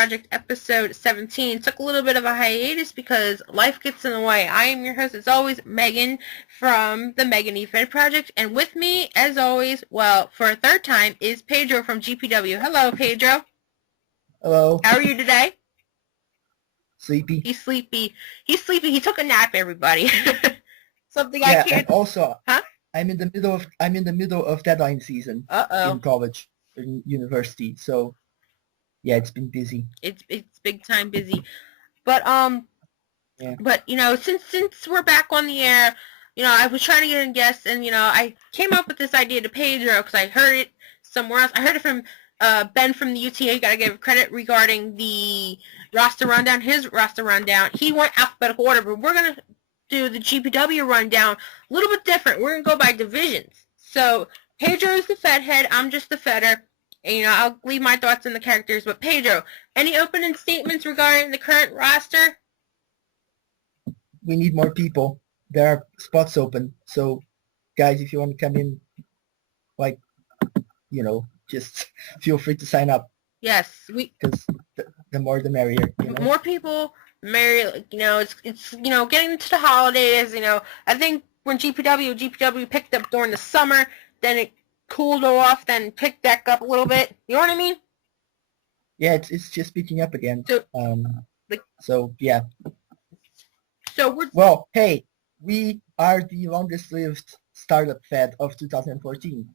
Project episode 17. Took a little bit of a hiatus because life gets in the way. I am your host, as always, Megan from the Meagan Efed Project. And with me, as always, well, for a third time, is Pedro from GPW. Hello, Pedro. Hello. How are you today? Sleepy. He's sleepy. He's sleepy. He took a nap, everybody. Something I can't... And also, Huh? I'm in the middle of deadline season in college, in university. So, yeah, it's been busy. It's big time busy. But Yeah. But since we're back on the air, I was trying to get in guests, and I came up with this idea to Pedro because I heard it somewhere else. I heard it from Ben from the UTA. Got to give credit regarding the roster rundown. His roster rundown. He went alphabetical order, but we're gonna do the GPW rundown a little bit different. We're gonna go by divisions. So Pedro is the Fed head. I'm just the Fedder. And, I'll leave my thoughts on the characters. But Pedro, any opening statements regarding the current roster? We need more people. There are spots open. So, guys, if you want to come in, just feel free to sign up. Yes, because the more the merrier. More people, merrier. It's getting into the holidays. I think when GPW picked up during the summer, then it cooled off, then picked back up a little bit. You know what I mean? Yeah, it's just picking up again. So, yeah. Well, hey, we are the longest lived startup Fed of 2014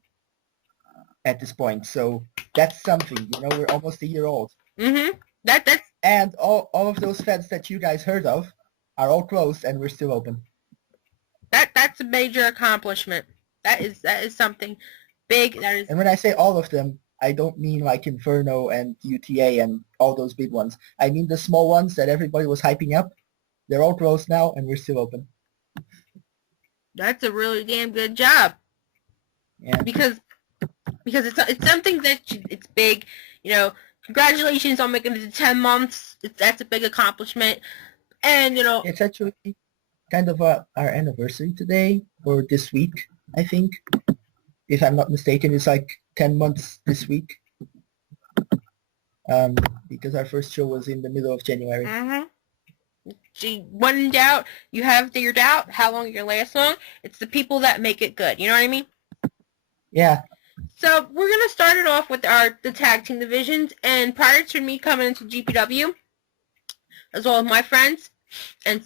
at this point. So that's something. We're almost a year old. Mm-hmm. And all of those Feds that you guys heard of are all closed, and we're still open. That's a major accomplishment. That is something big. And when I say all of them, I don't mean like Inferno and UTA and all those big ones. I mean the small ones that everybody was hyping up. They're all closed now, and we're still open. That's a really damn good job. Yeah. Because it's something that it's big. Congratulations on making it to 10 months. That's a big accomplishment. And it's actually kind of our anniversary today, or this week, I think. If I'm not mistaken, it's like 10 months this week. Because our first show was in the middle of January. Mm-hmm. When in doubt, you have figured out how long your last long. It's the people that make it good. You know what I mean? Yeah. So we're gonna start it off with the tag team divisions. And prior to me coming into GPW, as well as my friends and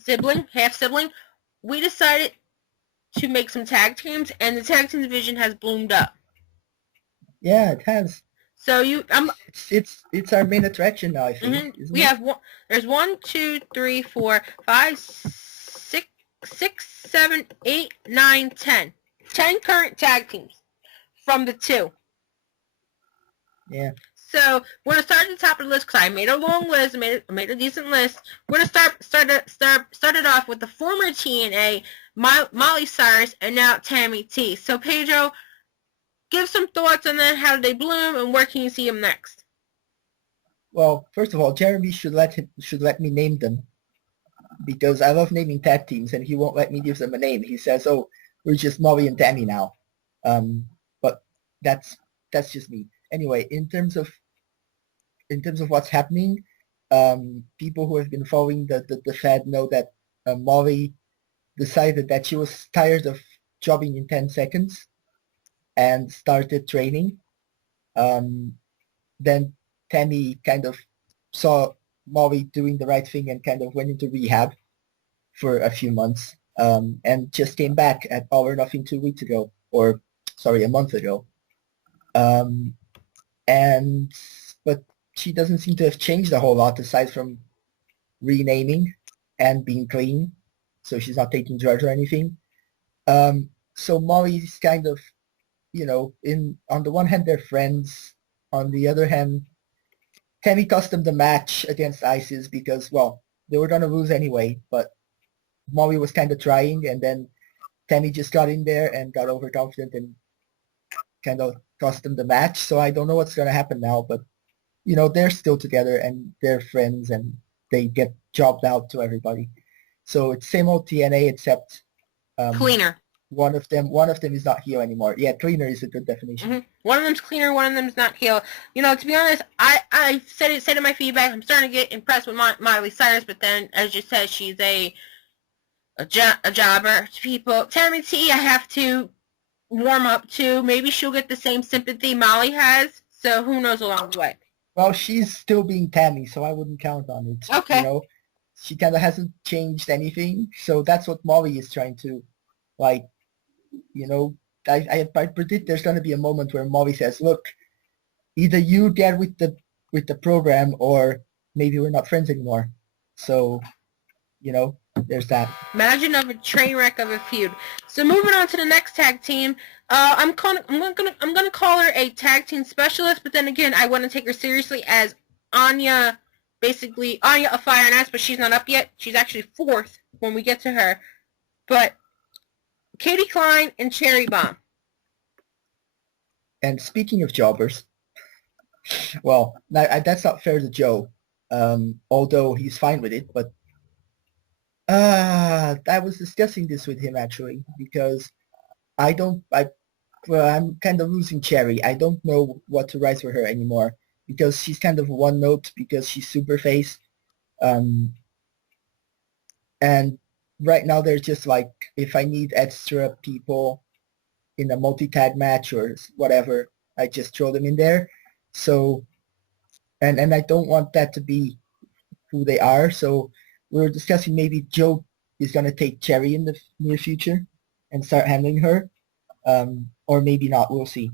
half sibling, we decided to make some tag teams, and the tag team division has bloomed up. Yeah, it has. So it's our main attraction now, I think. Mm-hmm. We have there's 1, 2, 3, 4, 5, 6, 7, 8, 9, 10. 10 current tag teams from the 2. Yeah. So we're gonna start at the top of the list because I made a long list. I made a decent list. We're gonna start it off with the former TNA, Molly Cyrus, and now Tammy T. So Pedro, give some thoughts on that. How did they bloom, and where can you see them next? Well, first of all, Jeremy should let me name them, because I love naming tag teams, and he won't let me give them a name. He says, "Oh, we're just Molly and Tammy now," but that's just me. Anyway, in terms of what's happening, people who have been following the Fed know that Molly decided that she was tired of jobbing in 10 seconds and started training. Then Tammy kind of saw Molly doing the right thing and kind of went into rehab for a few months, and just came back at All or Nothing 2 weeks ago, or sorry, a month ago. But she doesn't seem to have changed a whole lot aside from renaming and being clean. So she's not taking drugs or anything. So Molly's kind of, on the one hand, they're friends. On the other hand, Tammy cost them the match against ISIS because, well, they were going to lose anyway, but Molly was kind of trying, and then Tammy just got in there and got overconfident and kind of cost them the match. So I don't know what's going to happen now, but, they're still together and they're friends and they get jobbed out to everybody. So it's same old TNA except cleaner. one of them is not heel anymore. Yeah, cleaner is a good definition. Mm-hmm. One of them's cleaner, one of them's not heel. You know, to be honest, I said in my feedback, I'm starting to get impressed with Miley Cyrus, but then, as you said, she's a jobber to people. Tammy T, I have to warm up to. Maybe she'll get the same sympathy Molly has, so who knows along the way. Well, she's still being Tammy, so I wouldn't count on it. Okay. You know, she kind of hasn't changed anything, so that's what Molly is trying to, like, you know, I predict there's going to be a moment where Molly says, look, either you get with the program or maybe we're not friends anymore. So, you know, there's that. Imagine of a train wreck of a feud. So moving on to the next tag team, I'm gonna call her a tag team specialist, but then again, I want to take her seriously as Anya, basically Anya of Fire and Ice, but she's not up yet. She's actually 4th when we get to her. But Katie Klein and Cherry Bomb. And speaking of jobbers, well, that's not fair to Joe, although he's fine with it, but I was discussing this with him actually because I'm kind of losing Cherry. I don't know what to write for her anymore because she's kind of one note because she's super face. And right now there's just like, if I need extra people in a multi-tag match or whatever, I just throw them in there. So, and I don't want that to be who they are. So we were discussing maybe Joe is going to take Cherry in the near future and start handling her. Or maybe not. We'll see.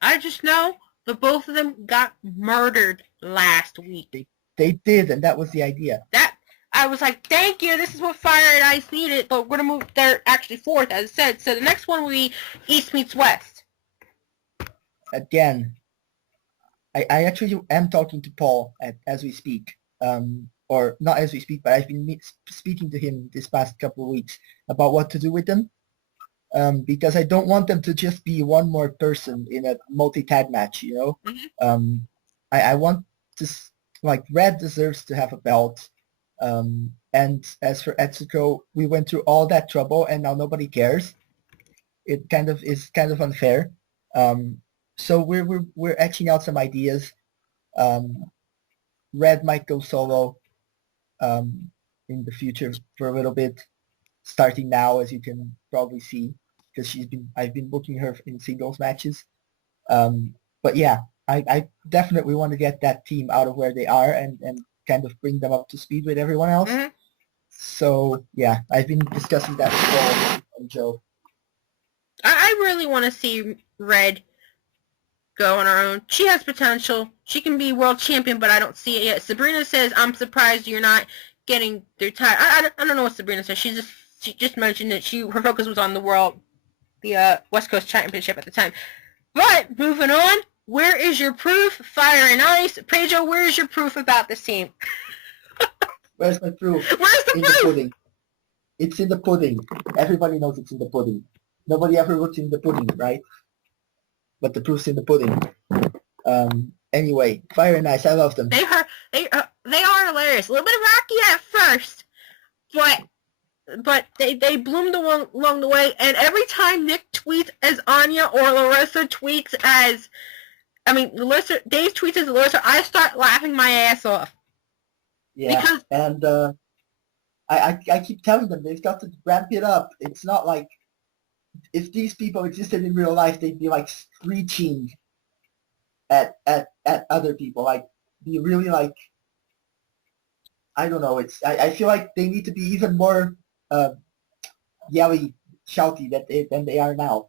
I just know the both of them got murdered last week. They did, and that was the idea. That I was like, thank you, this is what Fire and Ice needed, but we're going to move, they're actually 4th, as I said. So the next one will be East meets West. Again, I actually am talking to Paul as we speak. Or not as we speak, but I've been speaking to him this past couple of weeks about what to do with them. Because I don't want them to just be one more person in a multi-tag match, you know? Mm-hmm. I want to, like, Red deserves to have a belt. And as for Etsuko, we went through all that trouble and now nobody cares. It kind of is kind of unfair. So we're etching out some ideas. Red might go solo in the future for a little bit, starting now, as you can probably see, because I've been booking her in singles matches. But yeah, I definitely want to get that team out of where they are and kind of bring them up to speed with everyone else. Mm-hmm. So yeah, I've been discussing that with Paul and Joe. I really want to see Red go on her own. She has potential. She can be world champion, but I don't see it yet. Sabrina says, I'm surprised you're not getting their title. I don't know what Sabrina says. She just mentioned that her focus was on the West Coast Championship at the time. But moving on, where is your proof? Fire and Ice. Pedro, where is your proof about this team? Where's my proof? Where's the proof? The pudding. It's in the pudding. Everybody knows it's in the pudding. Nobody ever looks in the pudding, right? But the proof's in the pudding. Anyway, Fire and Ice, I love them. They are hilarious. A little bit rocky at first, but they bloomed along the way. And every time Nick tweets as Anya or Larissa tweets as, Dave tweets as Larissa, I start laughing my ass off. Yeah, and I keep telling them they've got to ramp it up. It's not like if these people existed in real life, they'd be like screeching at other people, like be really like, I don't know. I feel like they need to be even more yelly, shouty than they are now.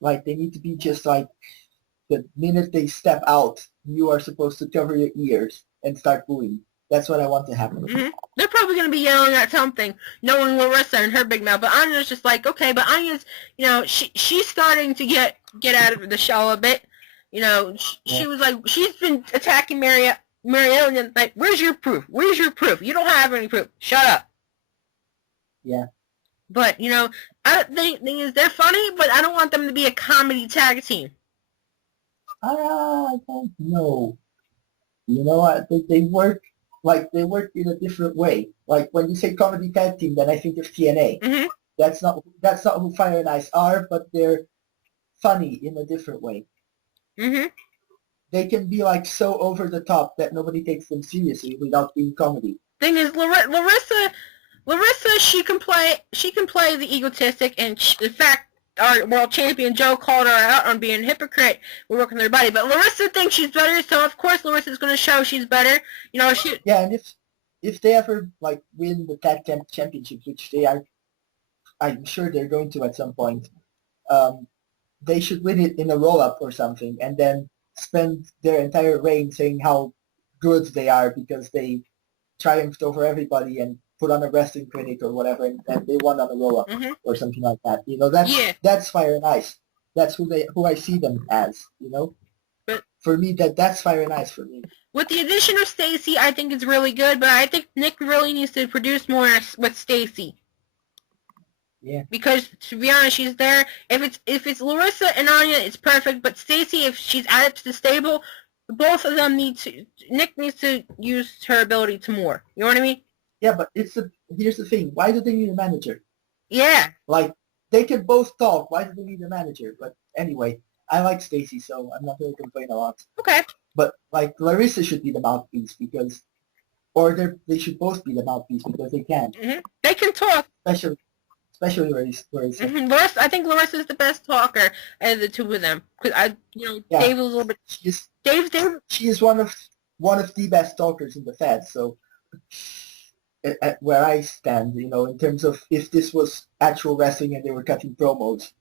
Like they need to be just like the minute they step out, you are supposed to cover your ears and start booing. That's what I want to happen. Mm-hmm. They're probably going to be yelling at something, knowing Larissa and her big mouth. But Anya's just like, okay, but Anya's, she's starting to get out of the shell a bit. She was like, she's been attacking Marielle and like, where's your proof? Where's your proof? You don't have any proof. Shut up. Yeah. But, I think they're funny, but I don't want them to be a comedy tag team. I don't know. You know what? They work. like they work in a different way. Like when you say comedy tag team, then I think of TNA. Mm-hmm. That's not who Fire and Ice are, but they're funny in a different way. Mm-hmm. They can be like so over the top that nobody takes them seriously without being comedy. Thing is, Larissa, she can play the egotistic, and in fact, our world champion Joe called her out on being a hypocrite. We're working their body, but Larissa thinks she's better, so of course Larissa's going to show she's better. You know, she. Yeah, and if they ever like win the tag team championship, which they are, I'm sure they're going to at some point. They should win it in a roll-up or something, and then spend their entire reign saying how good they are because they triumphed over everybody and put on a wrestling clinic or whatever, and they won on a roll-up Mm-hmm. or something like that. That's Fire and Ice. That's who I see them as. But for me, that's Fire and Ice for me. With the addition of Stacy, I think it's really good, but I think Nick really needs to produce more with Stacy. Yeah. Because to be honest, she's there. If it's Larissa and Anya, it's perfect. But Stacy, if she's added to the stable, both of them Nick needs to use her ability to more. You know what I mean? Yeah, but here's the thing. Why do they need a manager? Yeah. Like, they can both talk. Why do they need a manager? But anyway, I like Stacy, so I'm not going to complain a lot. Okay. But, like, Larissa should be the mouthpiece because, they should both be the mouthpiece because they can. Mm-hmm. They can talk. Especially Larissa. Mm-hmm. I think Larissa's the best talker out of the two of them. Because Dave was a little bit. Dave. She is one of the best talkers in the Fed. So, at where I stand, in terms of if this was actual wrestling and they were cutting promos,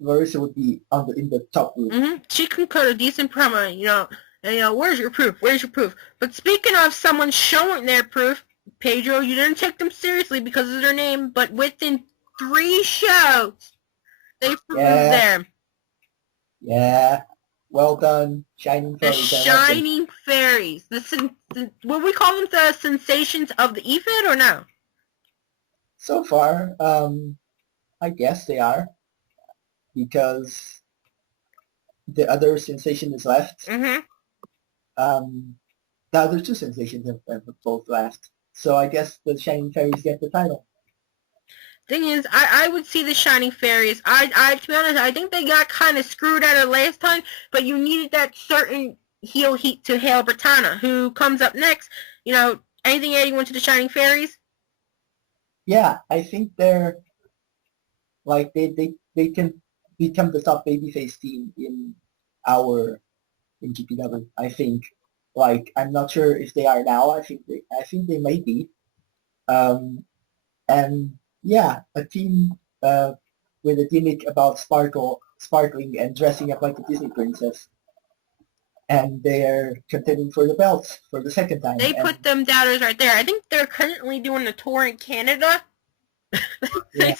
Larissa would be in the top group. Mm-hmm. She can cut a decent promo, and where's your proof? Where's your proof? But speaking of someone showing their proof, Pedro, you didn't take them seriously because of their name, but within 3 shows, they proved them. Yeah. Well done, Shining Fairies. The Shining Fairies. What we call them, the sensations of the Efed, or no? So far, I guess they are, because the other sensation is left. Mm-hmm. The other 2 sensations have both left. So I guess the Shining Fairies get the title. Thing is, I would see the Shining Fairies. To be honest, I think they got kind of screwed out of last time, but you needed that certain heel heat to Hail Britannia, who comes up next. Anything adding to the Shining Fairies? Yeah, I think they're, like, they can become the top babyface team in GPW, I think. Like, I'm not sure if they are now. I think they might be. And yeah, a team with a gimmick about sparkling and dressing up like a Disney princess. And they're contending for the belts for the second time. They put them doubters right there. I think they're currently doing a tour in Canada. Yeah.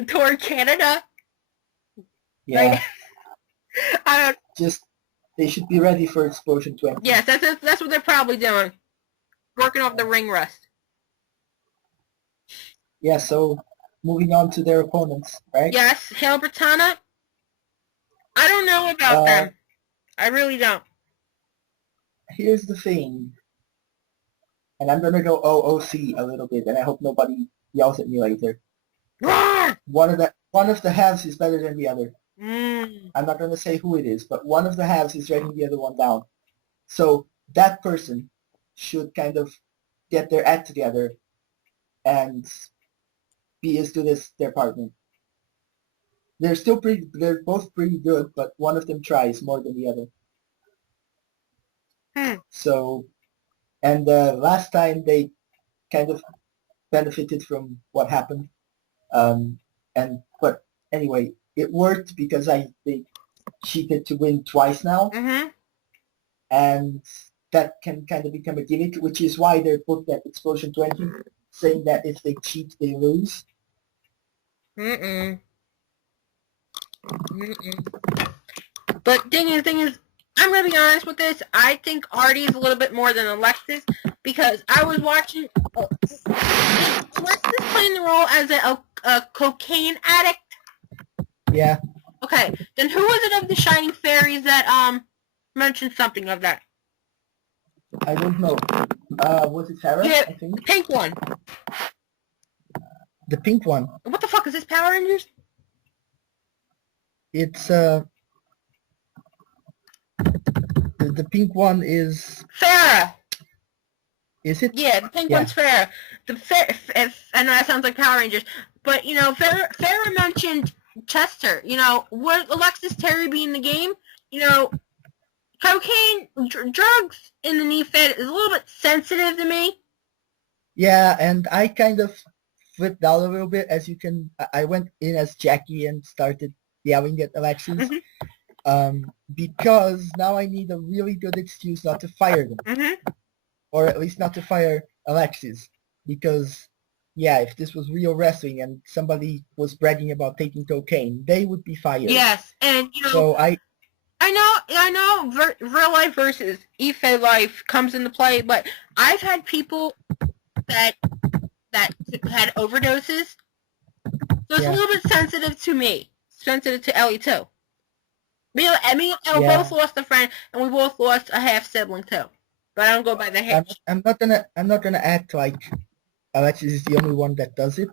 A tour in Canada. Yeah. Like, they should be ready for Explosion 20. Yes, that's what they're probably doing. Working off the ring rust. Yeah, so moving on to their opponents, right? Yes, Hail Britannia. I don't know about them. I really don't. Here's the thing, and I'm gonna go OOC a little bit, and I hope nobody yells at me later. One of the halves is better than the other. I'm not gonna say who it is, but one of the halves is dragging the other one down. So that person should kind of get their act together and be as good as their partner. They're both pretty good, but one of them tries more than the other. So, and last time they kind of benefited from what happened. But anyway, it worked because they cheated to win twice now. Mm-hmm. And that can kind of become a gimmick, which is why they put that Explosion 20, saying that if they cheat, they lose. But thing is, I'm going to be honest with this. I think Artie's a little bit more than Alexis, because I was watching... Alexis playing the role as a cocaine addict? Yeah. Okay, then who was it of the Shining Fairies that mentioned something of that? I don't know. Was it Farrah? Yeah, I think the pink one. the pink one. What the fuck is this, Power Rangers? It's the pink one is Farrah. it? Yeah, the pink Yeah. one's Farrah. I know that sounds like Power Rangers, but you know, Farrah mentioned Chester. You know, would Alexis Terry be in the game? You know, cocaine, drugs in the Efed is a little bit sensitive to me. Yeah, and I kind of flipped out a little bit. As you can, I went in as Jackie and started yelling at Alexis. Because now I need a really good excuse not to fire them, or at least not to fire Alexis. Because, yeah, if this was real wrestling and somebody was bragging about taking cocaine, they would be fired. Yes, and you know, So I know, real life versus Efed life comes into play, but I've had people that had overdoses, so it's a little bit sensitive to me, sensitive to Ellie too. Me and Elle both lost a friend, and we both lost a half sibling too. But I don't go by the half. I'm not gonna act like Alexis is the only one that does it.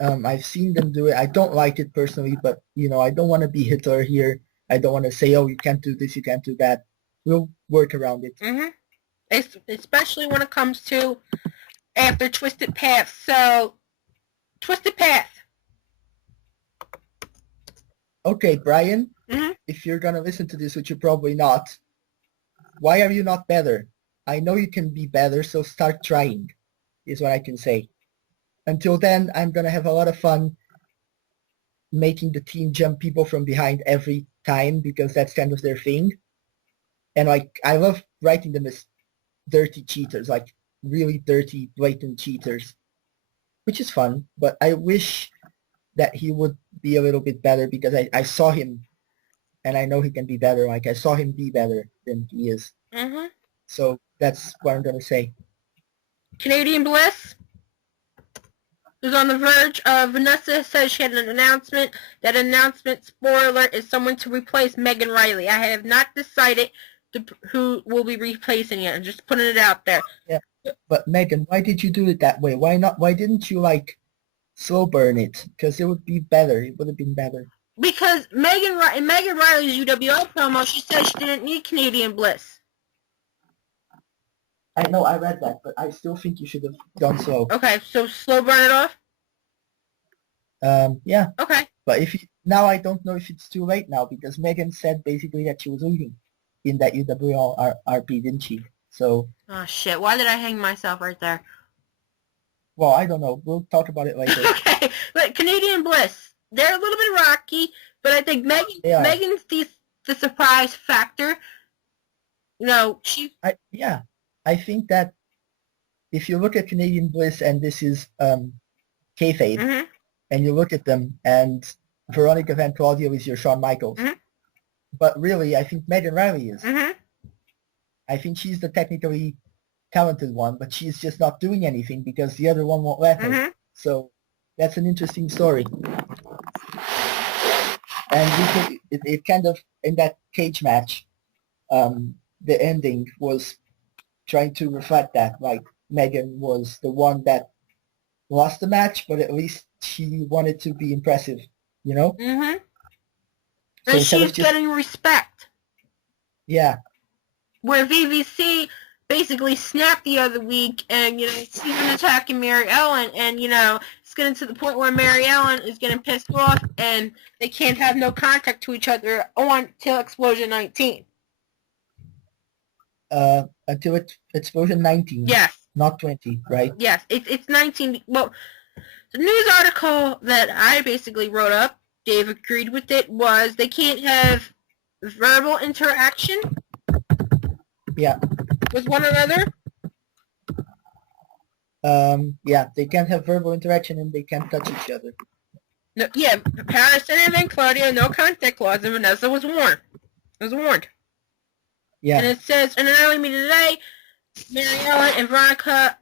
I've seen them do it. I don't like it personally, but you know, I don't want to be Hitler here. I don't want to say, oh, you can't do this, you can't do that. We'll work around it. Especially when it comes to after Twisted Path. So, Twisted Path. Okay, Brian, if you're gonna listen to this, which you're probably not, why are you not better? I know you can be better, so start trying, is what I can say. Until then, I'm gonna have a lot of fun making the team jump people from behind every time, because that's kind of their thing. And like, I love writing them as dirty cheaters, like really dirty, blatant cheaters, which is fun. But I wish that he would be a little bit better, because I saw him and I know he can be better. Like, I saw him be better than he is. So that's what I'm going to say. Canadian Bliss is on the verge of, Vanessa says she had an announcement. That announcement, spoiler, is someone to replace Meagan Riley. I have not decided who will be replacing it. I'm just putting it out there. Yeah, but Meagan, why did you do it that way? Why didn't you like slow burn it? Because it would be better. It would have been better. Because Meagan Riley's UWL promo, she said she didn't need Canadian Bliss. I know, I read that, but I still think you should have gone slow. Okay, so slow burn it off? Yeah. Okay. But now I don't know if it's too late now, because Meagan said basically that she was leaving in that UWL RP, didn't she? So. Oh shit! Why did I hang myself right there? Well, I don't know. We'll talk about it later. Okay, but Canadian Bliss, they're a little bit rocky, but I think Megan's the surprise factor. You know, I think that if you look at Canadian Bliss, and this is kayfabe, and you look at them, and Veronica Van Claudio is your Shawn Michaels, but really, I think Meagan Riley is. I think she's the technically talented one, but she's just not doing anything because the other one won't let her. So that's an interesting story. And it kind of, in that cage match, the ending was trying to reflect that. Like, Meagan was the one that lost the match, but at least she wanted to be impressive, you know? So and she's getting respect. Yeah. Where VVC basically snapped the other week, and, you know, she's been attacking Mary Ellen, and, you know, it's getting to the point where Mary Ellen is getting pissed off, and they can't have no contact to each other until Explosion 19. Until Explosion 19. Yes. Not 20, right? Yes, it's 19. Well, the news article that I basically wrote up, Dave agreed with it, was they can't have verbal interaction. Yeah. With one another? Yeah, they can't have verbal interaction and they can't touch each other. No, yeah, Harrison and then Claudio, no contact clause, and Vanessa was warned. Yeah. And it says, in an early meeting today, Mary Ellen and Veronica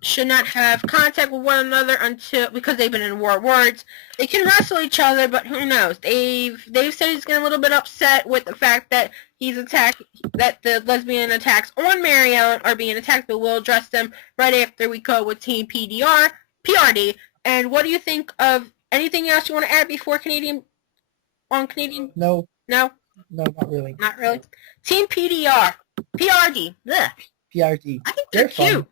should not have contact with one another until, because they've been in words. They can wrestle each other, but who knows? Dave said he's getting a little bit upset with the fact that that the lesbian attacks on Mary Ellen are being attacked, but we'll address them right after we go with Team PRD. And what do you think of anything else you want to add before Canadian? No, No, not really. not really. Team PRD. Ugh. PRD. I think they're cute. Fun.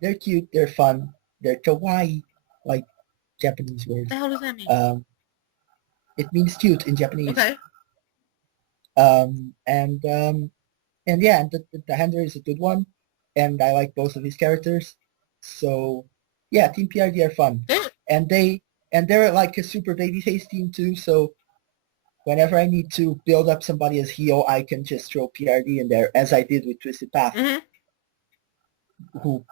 They're cute. They're fun. They're kawaii, like Japanese word. What the hell does that mean? It means cute in Japanese. Okay. And yeah, and the Handler is a good one, and I like both of his characters. So yeah, Team PRD are fun, and they're like a super babyface team too. So whenever I need to build up somebody as heel, I can just throw PRD in there, as I did with Twisted Path, who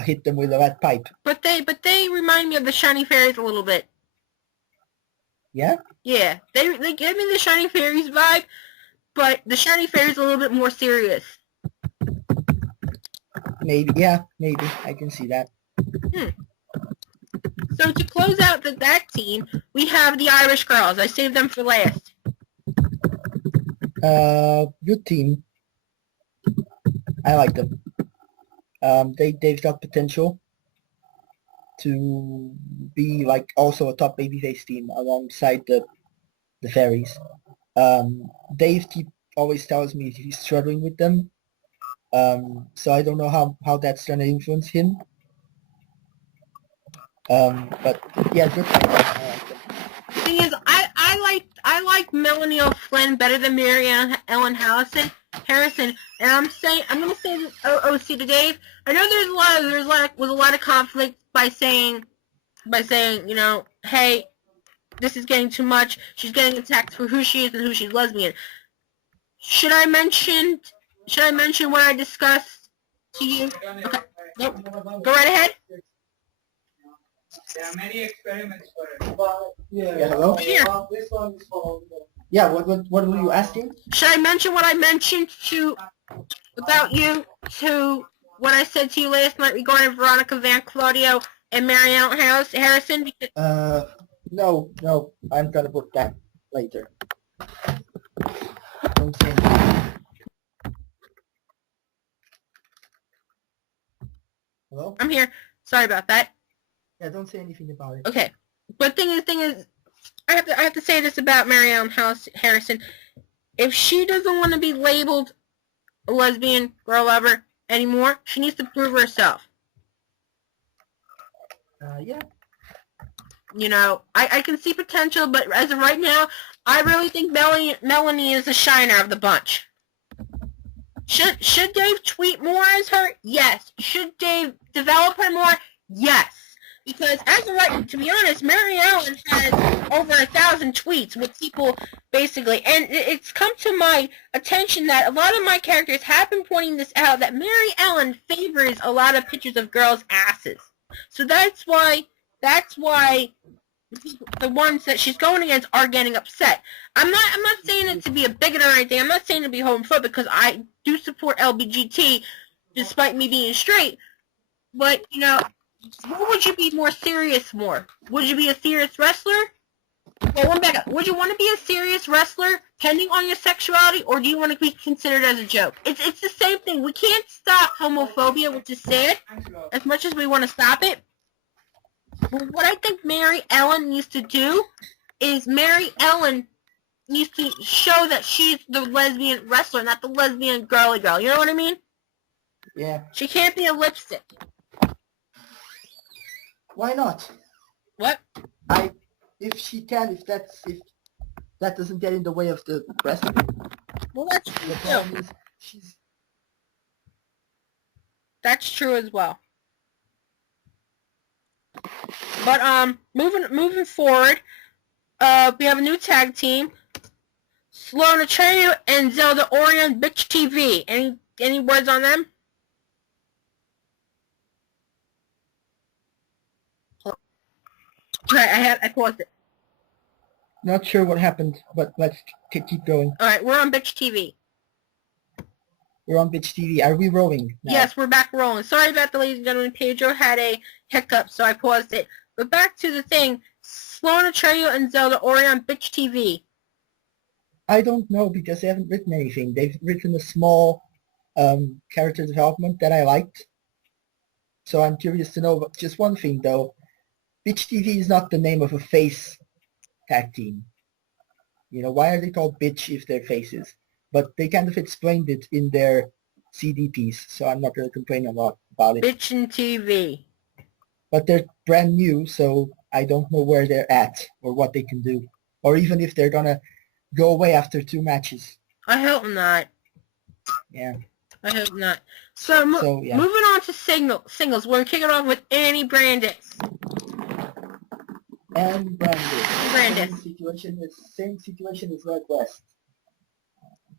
hit them with a lead pipe. But they remind me of the Shiny Fairies a little bit. Yeah? Yeah. They give me the Shiny Fairies vibe, but the Shiny Fairies a little bit more serious. Maybe, yeah, maybe. I can see that. So to close out that team, we have the Irish Girls. I saved them for last. Good team. I like them. They've got potential to be like also a top babyface team alongside the fairies. Dave always tells me he's struggling with them. So I don't know how that's gonna influence him. But yeah, good. The thing is, I like Melanie O'Flynn better than Mary Ellen Harrison, and I'm gonna say this OC to Dave. I know was a lot of conflict by saying, you know, hey, this is getting too much. She's getting attacked for who she is and who she's lesbian. Should I mention what I discussed to you? Okay, nope. Go right ahead. There are many experiments for it. Yeah, hello? Here. Yeah, what were you asking? Should I mention what I mentioned about you to what I said to you last night regarding Veronica Van Claudio and Mary Ellen Harrison? Because No, I'm gonna put that later. Don't say anything. Hello? I'm here. Sorry about that. Yeah, don't say anything about it. Okay. But thing is, I have to say this about Mary Ellen Harrison. If she doesn't want to be labeled a lesbian girl lover anymore, she needs to prove herself. Yeah. You know, I can see potential, but as of right now, I really think Melanie is the shiner of the bunch. Should Dave tweet more as her? Yes. Should Dave develop her more? Yes. Because as of right, to be honest, Mary Ellen has over 1,000 tweets with people basically, and it's come to my attention that a lot of my characters have been pointing this out, that Mary Ellen favors a lot of pictures of girls' asses. So that's why the ones that she's going against are getting upset. I'm not saying it to be a bigot or anything. I'm not saying to be homophobic, because I do support LBGT despite me being straight. But, you know, what would you be more serious more? Would you be a serious wrestler? Well, one back up. Would you want to be a serious wrestler, depending on your sexuality, or do you want to be considered as a joke? It's the same thing. We can't stop homophobia, which is sad, as much as we want to stop it. But what I think Mary Ellen needs to do is Mary Ellen needs to show that she's the lesbian wrestler, not the lesbian girly girl. You know what I mean? Yeah. She can't be a lipstick. Why not? What? If that doesn't get in the way of the wrestling. Well, that's true The too. problem is That's true as well. But moving forward, we have a new tag team: Sloan Atreyu and Zelda Orion, Bitch TV. Any words on them? Right, I paused it. not sure what happened, but let's keep going. All right, we're on Bitch TV. We're on Bitch TV. Are we rolling now? Yes, we're back rolling. Sorry about the ladies and gentlemen. Pedro had a hiccup, so I paused it. But back to the thing. Sloan Atreyu and Zelda Ori on Bitch TV. I don't know because they haven't written anything. They've written a small character development that I liked. So I'm curious to know just one thing though. Bitch TV is not the name of a face tag team. You know, why are they called bitch if they're faces? But they kind of explained it in their CD piece, so I'm not going to complain a lot about it. Bitch and TV. But they're brand new, so I don't know where they're at or what they can do. Or even if they're going to go away after 2 matches. I hope not. Yeah. I hope not. So, yeah. Moving on to singles, we're going to kick it off with Annie Brandis. And Brandis. Same situation as Red West.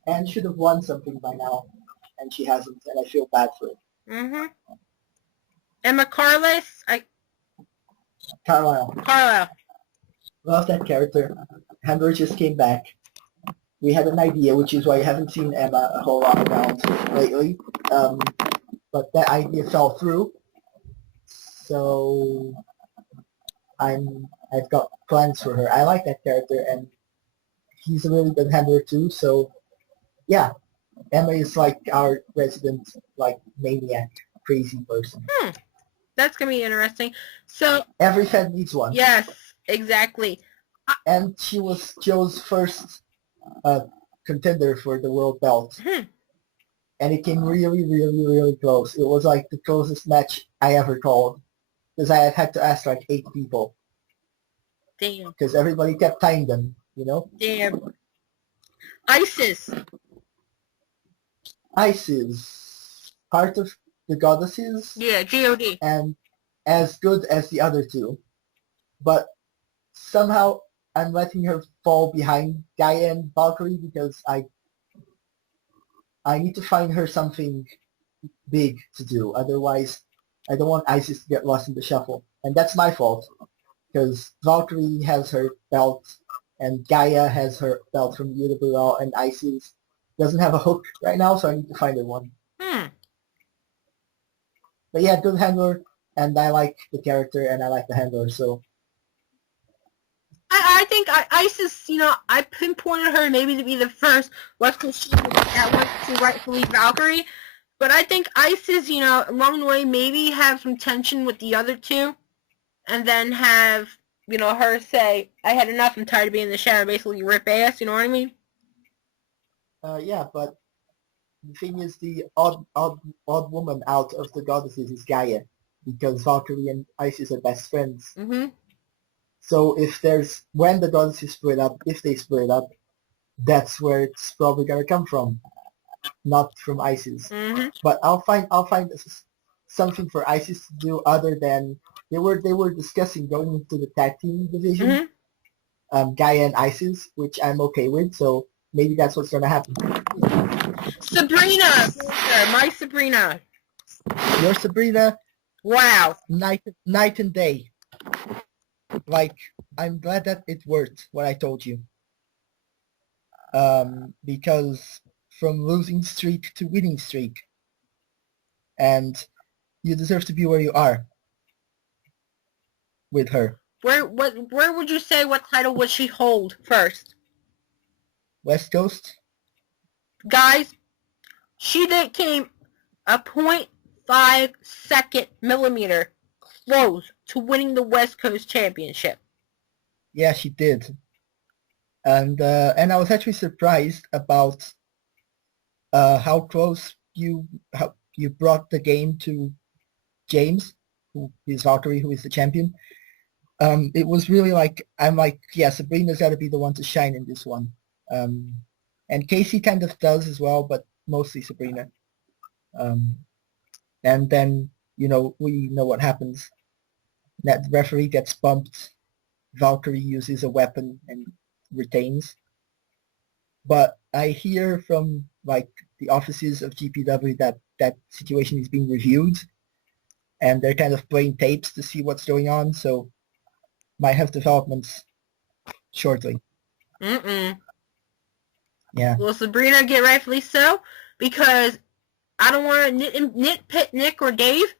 And should have won something by now, and she hasn't, and I feel bad for it. Mm-hmm. Emma Carlisle. Carlisle. Love that character. Handler just came back. We had an idea, which is why you haven't seen Emma a whole lot around lately. But that idea fell through. So I've got plans for her. I like that character, and he's a really good handler too. So yeah, Emma is like our resident like maniac, crazy person. That's gonna be interesting. So every Fed needs one. Yes, exactly. And she was Joe's first contender for the world belt. And it came really, really, really close. It was like the closest match I ever called. Because I had to ask like 8 people. Damn. Because everybody kept tying them, you know? Damn. Isis. Part of the goddesses. Yeah, G.O.D. And as good as the other 2. But somehow I'm letting her fall behind Gaia and Valkyrie because I need to find her something big to do. Otherwise, I don't want Isis to get lost in the shuffle. And that's my fault. Because Valkyrie has her belt, and Gaia has her belt from the UWL, and Isis doesn't have a hook right now, so I need to find her one. But yeah, good handler, and I like the character, and I like the handler, so... I think Isis, you know, I pinpointed her maybe to be the first West Coast champion that went to rightfully Valkyrie. But I think Isis, you know, along the way maybe have some tension with the other 2. And then have, you know, her say, I had enough, I'm tired of being in the shadow, basically rip ass, you know what I mean? Yeah, but the thing is the odd woman out of the goddesses is Gaia. Because Valkyrie and Isis are best friends. So when the goddesses split up, if they split up, that's where it's probably gonna come from, not from Isis. But I'll find something for Isis to do other than they were discussing going into the tag team division, Gaia and Isis, which I'm okay with. So maybe that's what's gonna happen. Sabrina, my Sabrina. Your Sabrina. Wow. Night and day. Like, I'm glad that it worked, what I told you. Because from losing streak to winning streak. And you deserve to be where you are. With her. Where would you say what title would she hold first? West Coast? Guys, she came a 0.5 second millimeter close to winning the West Coast Championship. Yeah, she did. And I was actually surprised about how close you brought the game to James, who is Valkyrie, who is the champion. It was really like, I'm like, yeah, Sabrina's got to be the one to shine in this one. And Casey kind of does as well, but mostly Sabrina. And then, you know, we know what happens. That referee gets bumped. Valkyrie uses a weapon and retains. But I hear from like the offices of GPW that situation is being reviewed, and they're kind of playing tapes to see what's going on. So might have developments shortly. Yeah. Will Sabrina get rightfully so? Because I don't want to nitpick Nick or Dave.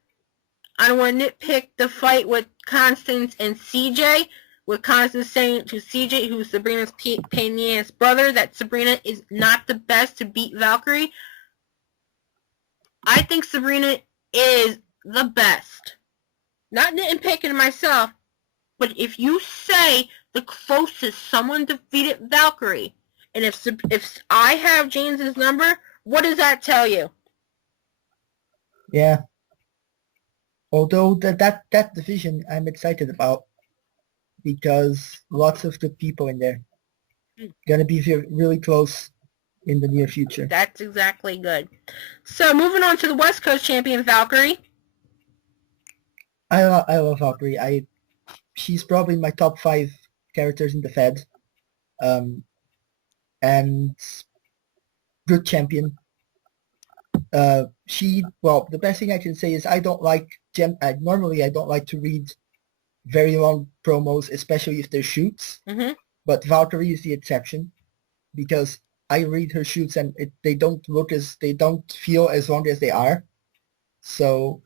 I don't want to nitpick the fight with Constance and CJ, with Constance saying to CJ, who's Sabrina's pain in the ass brother, that Sabrina is not the best to beat Valkyrie. I think Sabrina is the best. Not nitpicking myself, but if you say the closest someone defeated Valkyrie, and if I have James's number, what does that tell you? Yeah. Although that division I'm excited about because lots of good people in there. Gonna be really close in the near future. That's exactly good. So moving on to the West Coast champion, Valkyrie. I love Valkyrie. She's probably my top 5 characters in the Fed. And good champion. The best thing I can say is I don't like normally I don't like to read very long promos, especially if they're shoots. Mm-hmm. But Valkyrie is the exception because I read her shoots and they don't feel as long as they are. So,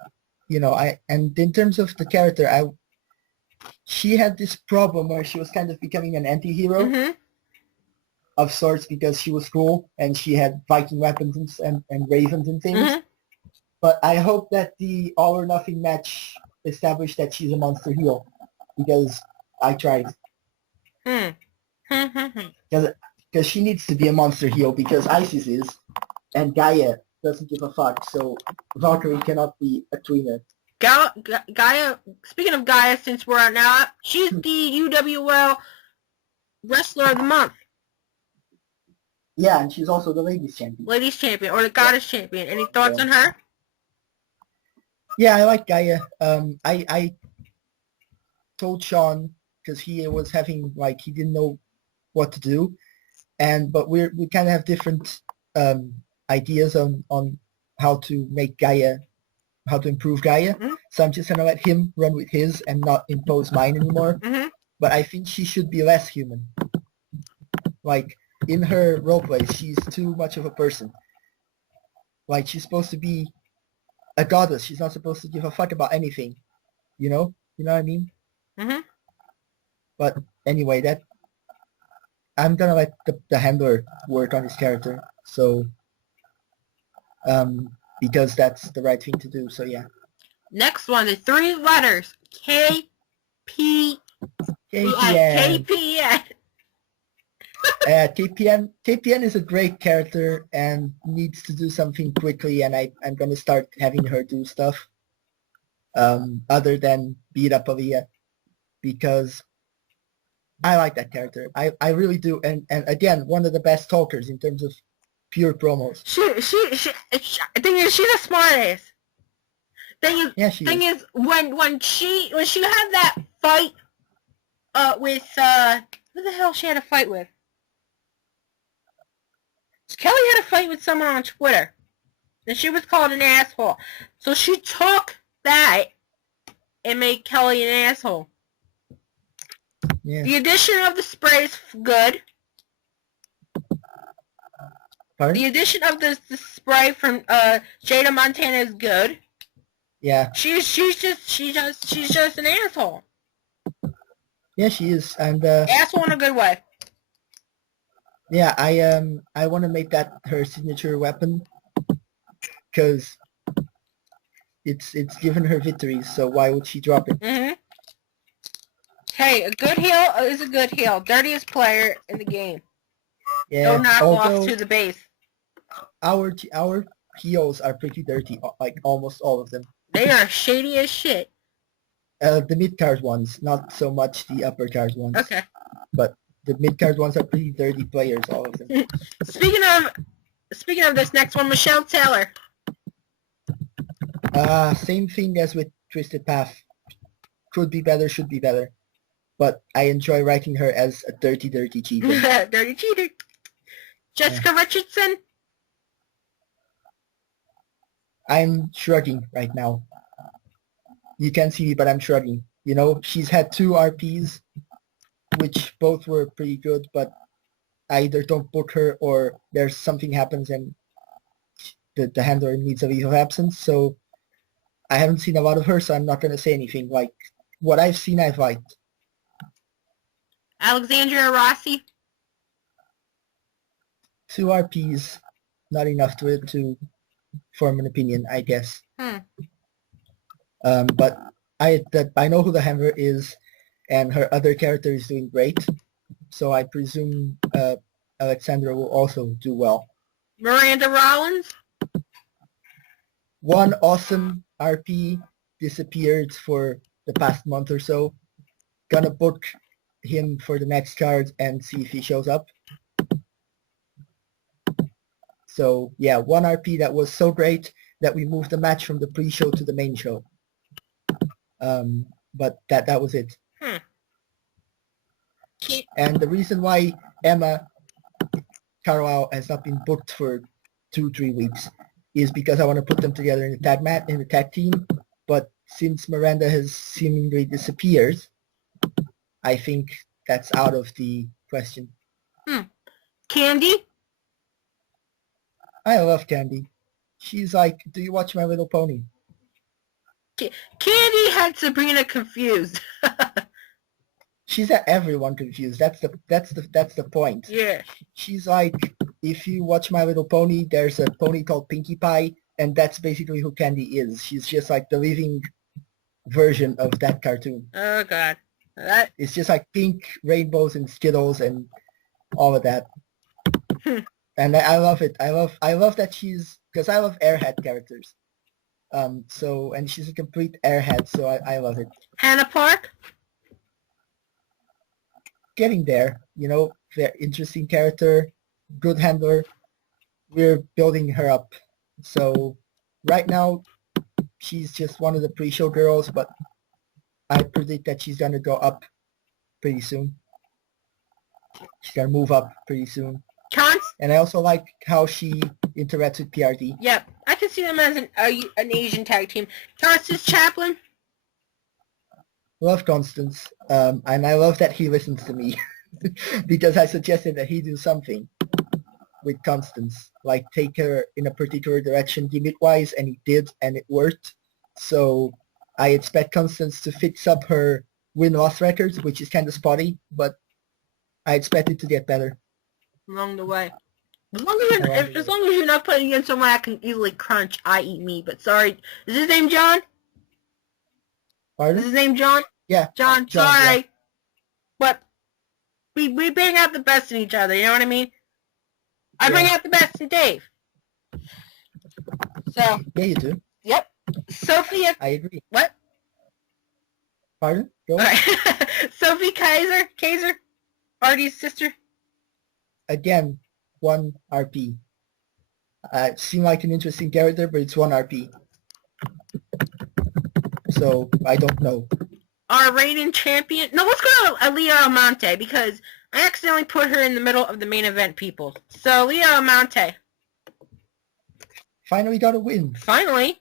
and in terms of the character, she had this problem where she was kind of becoming an anti-hero. Mm-hmm. Of sorts because she was cool and she had Viking weapons and ravens and things. Mm-hmm. But I hope that the All or Nothing match established that she's a monster heel because I tried. Because she needs to be a monster heel because Isis is and Gaia doesn't give a fuck. So Valkyrie cannot be a tweener. Gaia, speaking of Gaia, since we're on now, she's the UWL Wrestler of the Month. Yeah, and she's also the ladies champion. Ladies champion, or the goddess champion. Any thoughts on her? Yeah, I like Gaia. I told Sean because he was having he didn't know what to do, but we kind of have different ideas on how to make Gaia, how to improve Gaia. Mm-hmm. So I'm just gonna let him run with his and not impose mine anymore. Mm-hmm. But I think she should be less human. In her roleplay, she's too much of a person. She's supposed to be a goddess. She's not supposed to give a fuck about anything. You know what I mean? Mm-hmm. But anyway, I'm gonna let the handler work on his character. So, because that's the right thing to do. So yeah. Next one, the 3 letters KPN. KPN is a great character and needs to do something quickly, and I'm going to start having her do stuff other than beat up Aaliyah because I like that character. I really do, and again, one of the best talkers in terms of pure promos. Thing is, she's the smartest. Thing is, when she had that fight with who the hell she had a fight with? Kelly had a fight with someone on Twitter, and she was called an asshole. So she took that and made Kelly an asshole. Yeah. The addition of the spray is good. Pardon? The addition of the spray from Jada Montana is good. Yeah. She's just an asshole. Yeah, she is, and asshole in a good way. Yeah, I want to make that her signature weapon because it's given her victories. So why would she drop it? Mm-hmm. Hey, a good heel is a good heel. Dirtiest player in the game. Yeah. No knockoffs to the base. Our heels are pretty dirty, almost all of them. They are shady as shit. The mid-card ones, not so much the upper-card ones. Okay. But the mid-card ones are pretty dirty players, all of them. Speaking of this next one, Michelle Taylor. Same thing as with Twisted Path. Could be better, should be better. But I enjoy writing her as a dirty cheater. Dirty cheater. Jessica Richardson. I'm shrugging right now. You can't see me, but I'm shrugging. She's had 2 RPs, which both were pretty good, but I either don't book her or there's something happens and the handler needs a leave of absence. So I haven't seen a lot of her, so I'm not going to say anything. Like, what I've seen, I've liked. Alexandria Rossi. 2 RPs, not enough to form an opinion, I guess. But I know who the handler is, and her other character is doing great. So I presume Alexandra will also do well. Miranda Rollins. 1 awesome RP disappeared for the past month or so. Gonna book him for the next card and see if he shows up. So yeah, 1 RP that was so great that we moved the match from the pre-show to the main show. But that was it. And the reason why Emma Carlisle has not been booked for 2-3 weeks is because I want to put them together in the tag team. But since Miranda has seemingly disappeared, I think that's out of the question. Candy. I love Candy. She's like, do you watch My Little Pony? Candy had Sabrina confused. She's got everyone confused. That's the point. Yeah. She's like, if you watch My Little Pony, there's a pony called Pinkie Pie, and that's basically who Candy is. She's just like the living version of that cartoon. Oh God. It's just like pink rainbows and Skittles and all of that. And I love it. I love that because I love airhead characters. And she's a complete airhead, so I love it. Hannah Park. Getting there, very interesting character, good handler. We're building her up. So right now, she's just one of the pre-show girls, but I predict that she's going to go up pretty soon. She's going to move up pretty soon. And I also like how she interacts with PRD. Yep, I can see them as an Asian tag team. Constance Chaplin. Love Constance, and I love that he listens to me because I suggested that he do something with Constance, like take her in a particular direction gimmick-wise, and he did, and it worked. So I expect Constance to fix up her win-loss records, which is kind of spotty, but I expect it to get better. Along the way. As long as you're not putting against someone I can easily crunch, i.e. me, but sorry. Is his name John? Pardon? Is his name John? Yeah. John, sorry. Yeah. But we bring out the best in each other, you know what I mean? I bring out the best in Dave. So. Yeah, you do. Yep. Sophia. I agree. What? Pardon? Go on. All right. Sophie Kaiser, Artie's sister. Again, 1 RP. Seemed like an interesting character, but it's 1 RP. So, I don't know. Our reigning champion. No, let's go to Aliyah Almonte because I accidentally put her in the middle of the main event people. So, Aliyah Almonte. Finally got a win. Finally.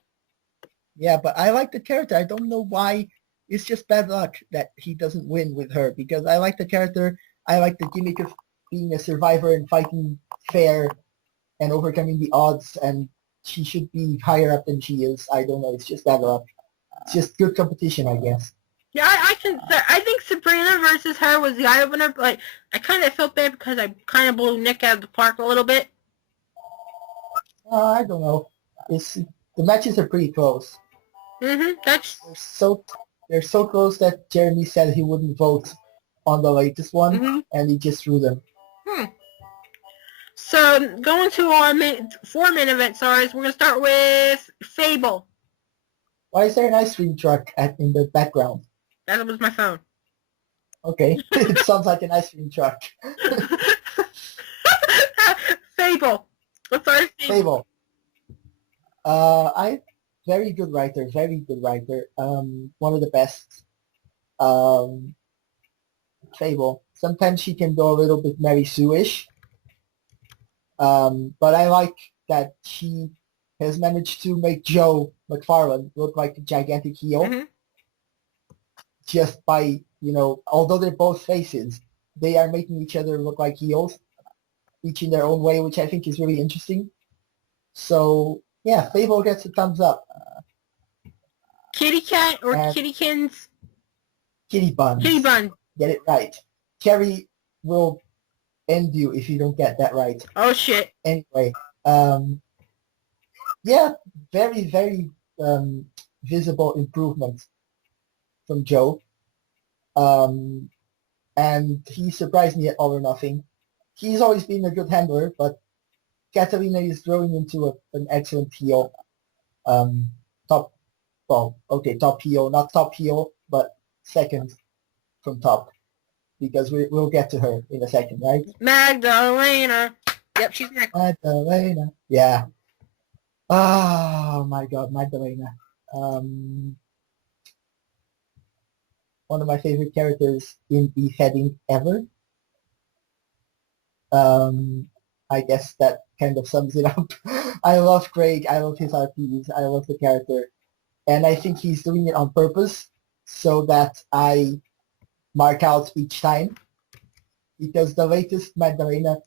Yeah, but I like the character. I don't know why. It's just bad luck that he doesn't win with her because I like the character. I like the gimmick of being a survivor and fighting fair and overcoming the odds, and she should be higher up than she is. I don't know. It's just bad luck. It's just good competition, I guess. Yeah, I think Sabrina versus her was the eye opener, but I kind of felt bad because I kind of blew Nick out of the park a little bit. I don't know. The matches are pretty close. That's they're so close that Jeremy said he wouldn't vote on the latest one, and he just threw them. So going to our 4 main event stars, we're gonna start with Fable. Why is there an ice cream truck in the background? That was my phone. Okay, it sounds like an ice cream truck. Fable. Let's start with Fable. Fable. Very good writer. One of the best. Fable. Sometimes she can go a little bit Mary Sue-ish. But I like that she has managed to make Joe McFarlane look like a gigantic heel. Just by, although they're both faces, they are making each other look like heels, each in their own way, which I think is really interesting. So Yeah, Fable gets a thumbs up. Kitty Cat or And- Kittykins? Kitty Buns. Kitty Bun. Get it right. Kerry will end you if you don't get that right. Oh shit. Anyway, yeah, very, very visible improvement from Joe. And he surprised me at All or Nothing. He's always been a good handler, but Katarina is growing into an excellent heel. Top heel, not top heel, but second from top, because we'll get to her in a second, right? Magdalena. Yep, she's next. Magdalena. Yeah. Oh my God, Magdalena. One of my favorite characters in beheading ever. I guess that kind of sums it up. I love Craig. I love his RPs. I love the character. And I think he's doing it on purpose so that I mark out each time. Because the latest Magdalena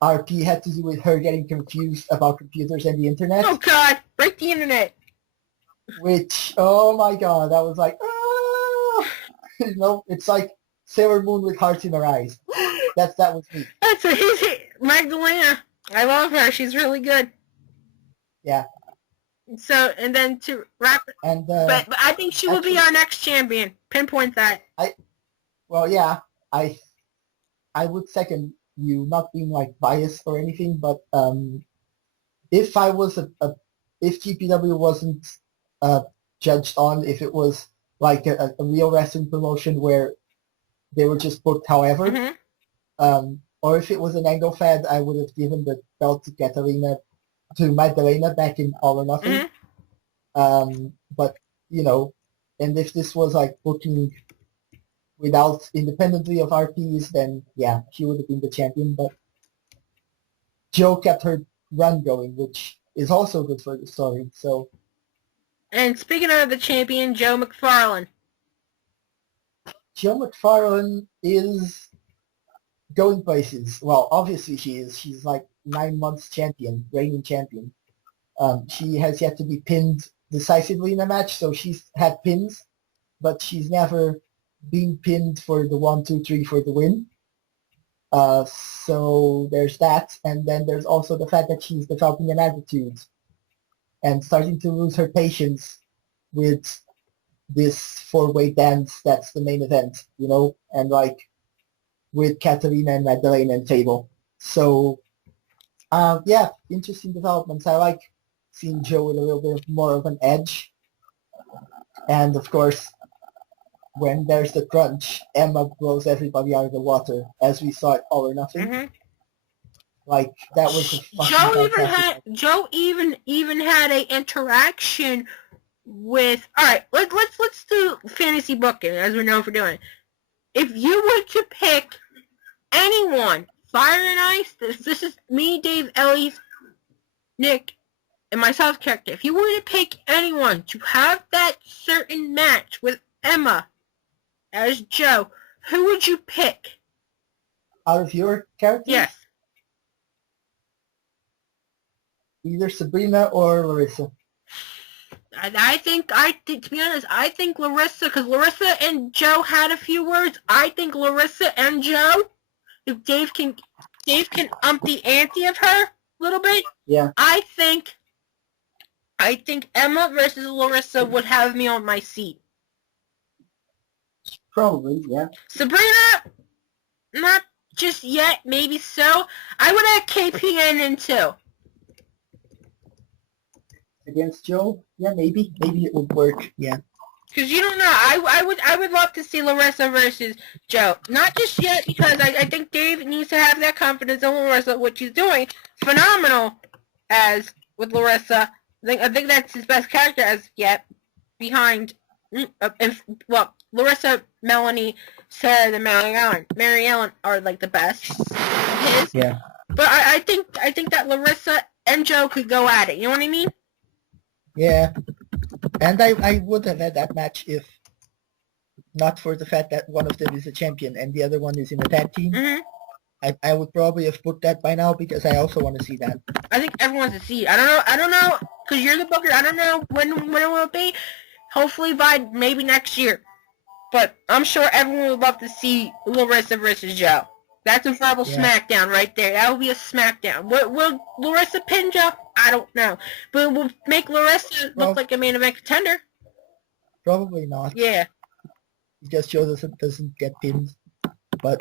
RP had to do with her getting confused about computers and the internet. Oh god, break the internet. Which, oh my God, I was like, ah! You know, it's like Sailor Moon with hearts in her eyes. That was me. That's what he's Magdalena. I love her. She's really good. Yeah. So, and then to wrap it, And but I think she will be our next champion. Pinpoint that. well, yeah, I would second you, not being like biased or anything, but if I was if GPW wasn't judged on, if it was like a real wrestling promotion where they were just booked however, or if it was an angle fed, I would have given the belt to Magdalena back in All or Nothing. But you know, and if this was like booking without independently of RPs, then yeah, she would have been the champion. But Joe kept her run going, which is also good for the story. So. And speaking of the champion, Joe McFarlane. Joe McFarlane is going places. Well, obviously she is. She's like 9 months champion, reigning champion. She has yet to be pinned decisively in a match, so she's had pins, but she's never been pinned for the 1, 2, 3 for the win. So there's that, and then there's also the fact that she's developing an attitude and starting to lose her patience with this 4-way dance that's the main event, you know, and like with Katarina and Magdalena and Fable. So, yeah, interesting developments. I like seeing Joe with a little bit more of an edge. And of course, when there's the crunch, Emma blows everybody out of the water, as we saw it All or Nothing. Like that was a Joe even had a interaction with. All right, let's do fantasy booking as we're known for doing. If you were to pick anyone, Fire and Ice, this is me, Dave, Ellie, Nick, and myself character. If you were to pick anyone to have that certain match with Emma as Joe, who would you pick? Out of your characters? Yes. Either Sabrina or Larissa. I think, to be honest, I think Larissa, because Larissa and Joe had a few words. I think Larissa and Joe, if Dave can ump the ante of her a little bit. Yeah. I think Emma versus Larissa would have me on my seat. Probably, yeah. Sabrina, not just yet, maybe so. I would have KPN in too. Against Joe? Yeah, maybe. Maybe it would work, yeah. Because you don't know. I would love to see Larissa versus Joe. Not just yet, because I think Dave needs to have that confidence in Larissa, which he's doing phenomenal as with Larissa. I think that's his best character as yet, behind, Larissa, Melanie, Sarah, and Mary Ellen are like the best. His. Yeah. But I think that Larissa and Joe could go at it. You know what I mean? Yeah. And I would have had that match if not for the fact that one of them is a champion and the other one is in a tag team. I would probably have put that by now because I also want to see that. I think everyone's a see. I don't know, because you're the booker. I don't know when it will be. Hopefully by maybe next year. But I'm sure everyone would love to see Larissa versus Joe. That's a verbal Yeah. smackdown right there. That will be a smackdown. Will Larissa pin Joe? I don't know. But it will make Larissa look like a main event contender. Probably not. Yeah. Because Joe doesn't get pinned. But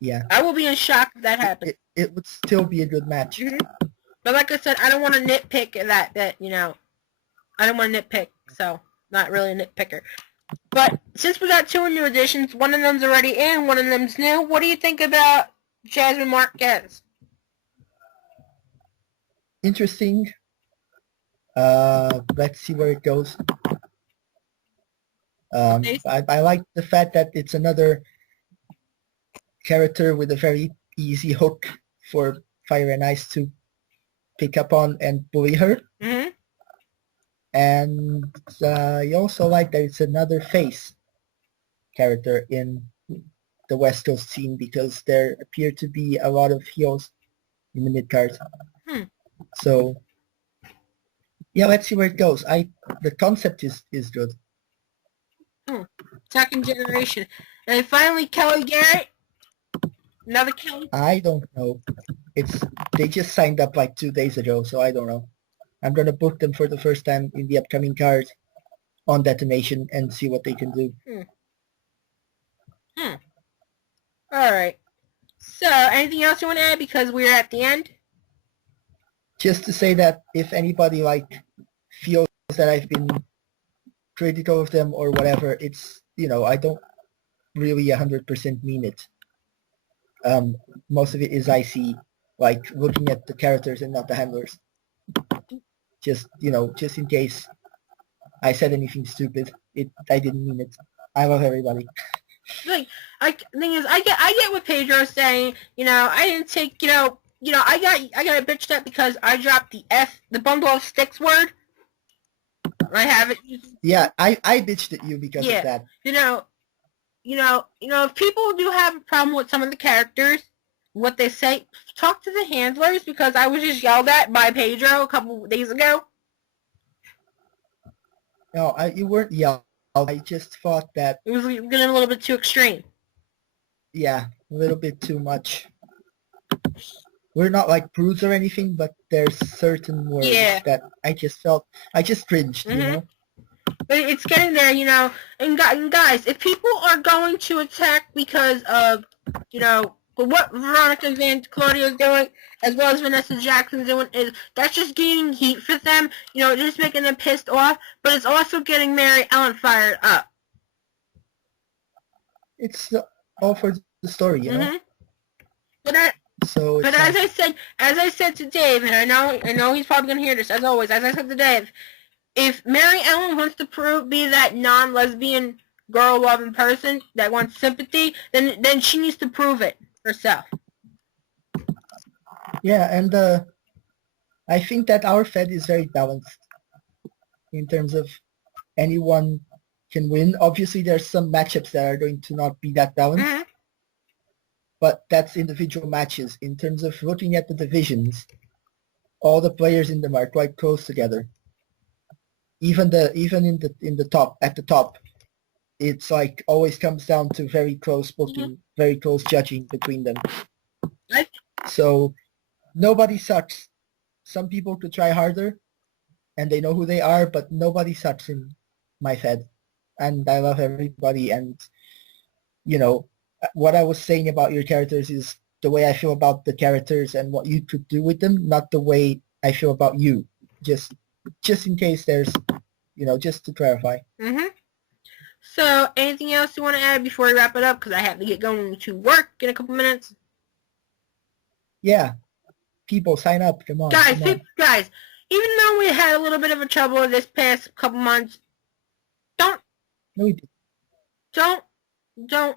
yeah. I will be in shock if that happens. It would still be a good match. Mm-hmm. But like I said, I don't want to nitpick that, you know. I don't want to nitpick, so not really a nitpicker. But since we got 2 new additions, one of them's already in, one of them's new, what do you think about Jasmine Marquez? Interesting. Let's see where it goes. I like the fact that it's another character with a very easy hook for Fire and Ice to pick up on and bully her. Mm-hmm. And I also like that it's another face character in the West Coast scene because there appear to be a lot of heels in the mid-card. So, yeah, let's see where it goes. The concept is good. Second generation. And finally, Kelly Garrett. Another Kelly. I don't know. They just signed up like 2 days ago, so I don't know. I'm going to book them for the first time in the upcoming card on Detonation and see what they can do. Alright. So, anything else you want to add because we're at the end? Just to say that if anybody feels that I've been critical of them or whatever, it's, I don't really 100% mean it. Most of it is icy, looking at the characters and not the handlers. Just in case I said anything stupid, I didn't mean it. I love everybody. The thing is, I get what Pedro's saying. I didn't take, I got bitched at because I dropped the bundle of sticks word. I have it. Yeah, I bitched at you because of that. If people do have a problem with some of the characters, what they say, talk to the handlers because I was just yelled at by Pedro a couple days ago. No, you weren't yelled. I just thought that it was getting a little bit too extreme. Yeah, a little bit too much. We're not like prudes or anything, but there's certain words that I just cringed, But it's getting there, and guys, if people are going to attack because of, what Veronica Van Claudio is doing, as well as Vanessa Jackson's doing, that's just getting heat for them, just making them pissed off, but it's also getting Mary Ellen fired up. It's all for the story, you know? But as I said to Dave, and I know he's probably going to hear this, as always, as I said to Dave, if Mary Ellen wants to be that non-lesbian girl-loving person that wants sympathy, then she needs to prove it herself. Yeah, and I think that our Fed is very balanced in terms of anyone can win. Obviously, there's some matchups that are going to not be that balanced, but that's individual matches. In terms of looking at the divisions, all the players in them are quite close together. Even in the top, at the top, it's always comes down to very close booking, very close judging between them. So nobody sucks. Some people could try harder, and they know who they are, but nobody sucks in my Fed. And I love everybody. And what I was saying about your characters is the way I feel about the characters and what you could do with them, not the way I feel about you. Just in case there's, just to clarify. So, anything else you want to add before we wrap it up? Because I have to get going to work in a couple minutes. Yeah. People, sign up. Come on. Guys, even though we had a little bit of a trouble this past couple months, don't stop. Don't.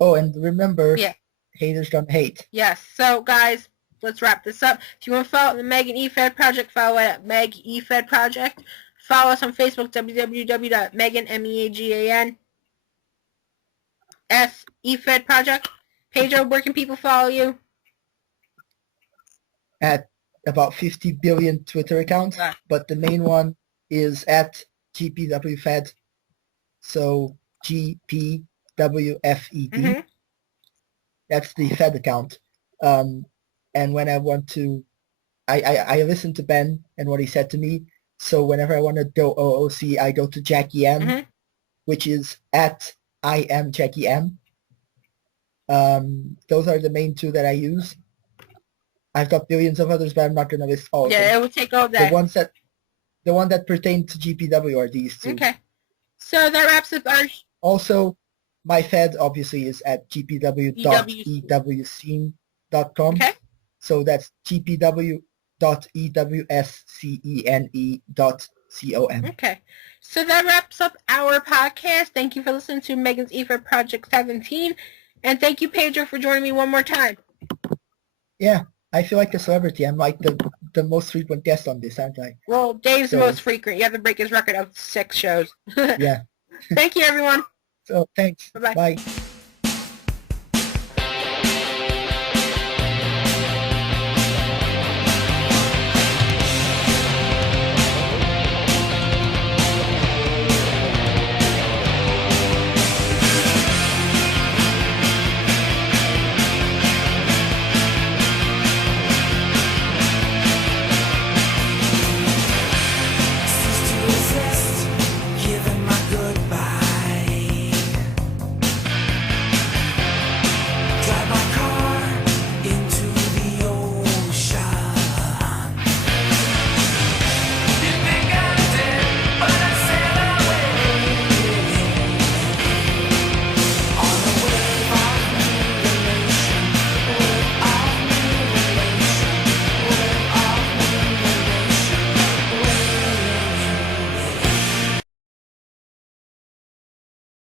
Oh, and remember, haters gonna hate. Yes. So, guys, let's wrap this up. If you want to follow the Meagan Efed Project, follow it at Meg Efed Project. Follow us on Facebook, www.meagan, Meagan, Efed Project. Pedro, where can people follow you? At about 50 billion Twitter accounts, Right. but the main one is at GPWFed. So GPWFED. Mm-hmm. That's the Fed account. And when I want to, I listen to Ben and what he said to me. So whenever I want to do OOC, I go to Jackie M, Mm-hmm. which is at I am Jackie M. Those are the main two that I use. I've got billions of others, but I'm not going to list all of Yeah, them. it would take all The day. one that pertain to GPW are these two. Okay. So that wraps up our... Also, my Fed obviously is at gpw.ewscene.com. Okay. So that's gpw.ewscene.com. Okay. So that wraps up our podcast. Thank you for listening to Meagan's Efed Project 17. And thank you, Pedro, for joining me one more time. Yeah, I feel like a celebrity. I'm like the most frequent guest on this, aren't I? Well, Dave's the So- most frequent. You have to break his record of 6 shows. Yeah. Thank you, everyone. So thanks. Bye-bye. Bye.